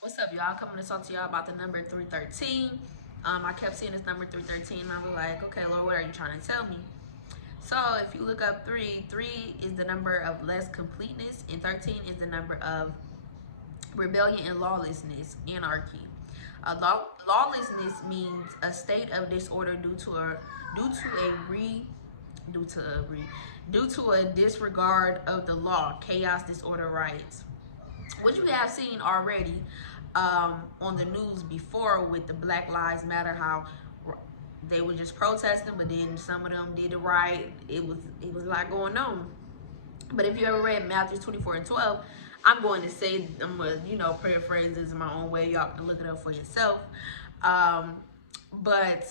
What's up, y'all? Coming to talk to y'all about the number 313. I kept seeing this number 313, and I was like, okay, Lord, what are you trying to tell me? So if you look up three is the number of less completeness, and 13 is the number of rebellion and lawlessness, anarchy. Lawlessness means a state of disorder due to a re due to a re due to a disregard of the law, chaos, disorder, riots, which we have seen already on the news before with the Black Lives Matter, how they were just protesting, but then some of them did the right. It was a lot going on. But if you ever read Matthew 24:12, I'm going to say, I'm going to, paraphrase this in my own way. Y'all can look it up for yourself. Um, but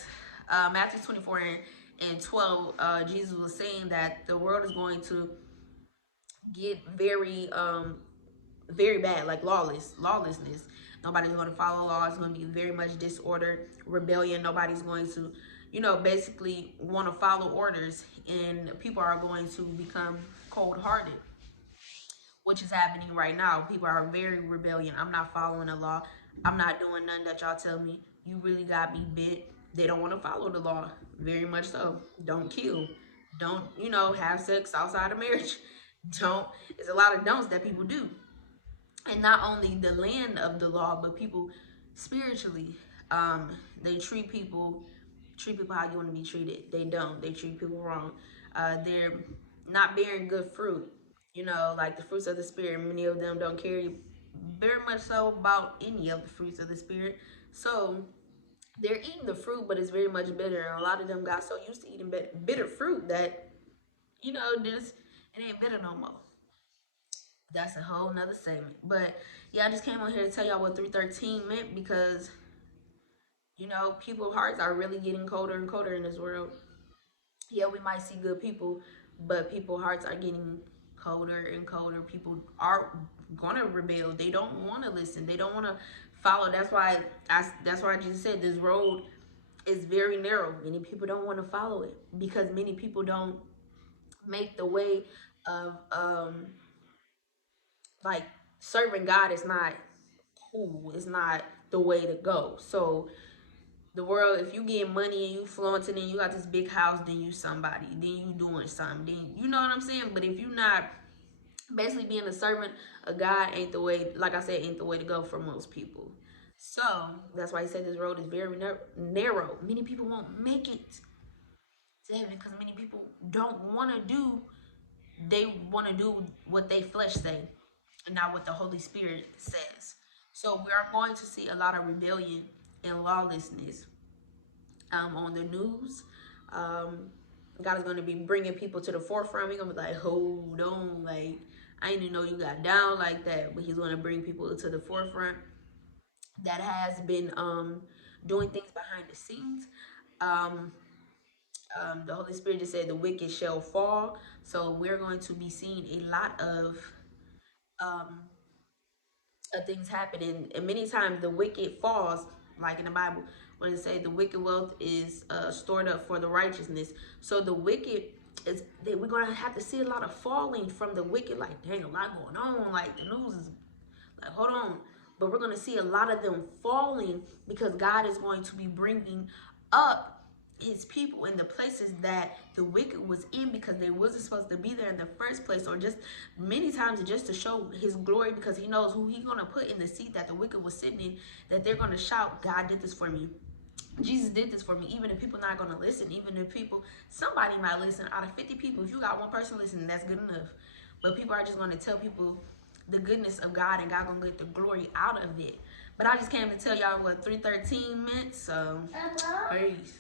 Matthew 24:12, Jesus was saying that the world is going to get very bad, like lawlessness. Nobody's going to follow laws. It's going to be very much disorder, rebellion. Nobody's going to, basically want to follow orders, and people are going to become cold-hearted, which is happening right now. People are very rebellion. I'm not following the law. I'm not doing nothing that y'all tell me. You really got me bit. They don't want to follow the law. Very much so. Don't kill. Don't, have sex outside of marriage. Don't. It's a lot of don'ts that people do. And not only the land of the law, but people spiritually. They treat people how you want to be treated. They don't. They treat people wrong. They're not bearing good fruit. Like the fruits of the spirit. Many of them don't care very much so about any of the fruits of the spirit. So they're eating the fruit, but it's very much bitter. And a lot of them got so used to eating bitter fruit that just it ain't bitter no more. That's a whole nother segment. But yeah, I just came on here to tell y'all what 313 meant, because people's hearts are really getting colder and colder in this world. Yeah, we might see good people, but people's hearts are getting colder and colder. People are gonna rebel. They don't want to listen. They don't want to follow. That's why I just said this road is very narrow. Many people don't want to follow it because many people don't make the way of like serving God is not cool. It's not the way to go. So the world, if you get money and you flaunting and you got this big house, then you somebody, then you doing something, then you know what I'm saying. But if you not basically being a servant of God, ain't the way. Like I said, ain't the way to go for most people. So that's why he said this road is very narrow. Many people won't make it to heaven because many people don't want to do. They want to do what they flesh say, and not what the Holy Spirit says. So we are going to see a lot of rebellion and lawlessness on the news. Um, God is going to be bringing people to the forefront. We're going to be like, hold on, like, I didn't even know you got down like that. But he's going to bring people to the forefront that has been doing things behind the scenes. Um, the Holy Spirit just said the wicked shall fall. So we're going to be seeing a lot um, things happening. And many times the wicked falls, like in the Bible, when it say the wicked wealth is stored up for the righteousness. So the wicked is that we're gonna have to see a lot of falling from the wicked. Like, dang, a lot going on. Like the news is like, hold on. But we're gonna see a lot of them falling because God is going to be bringing up his people in the places that the wicked was in, because they wasn't supposed to be there in the first place, or just many times just to show his glory, because he knows who he's going to put in the seat that the wicked was sitting in, that they're going to shout, God did this for me. Jesus did this for me. Even if people not going to listen, even if somebody might listen out of 50 people, if you got one person listening, that's good enough. But people are just going to tell people the goodness of God, and God going to get the glory out of it. But I just came to tell y'all what 313 meant, so peace.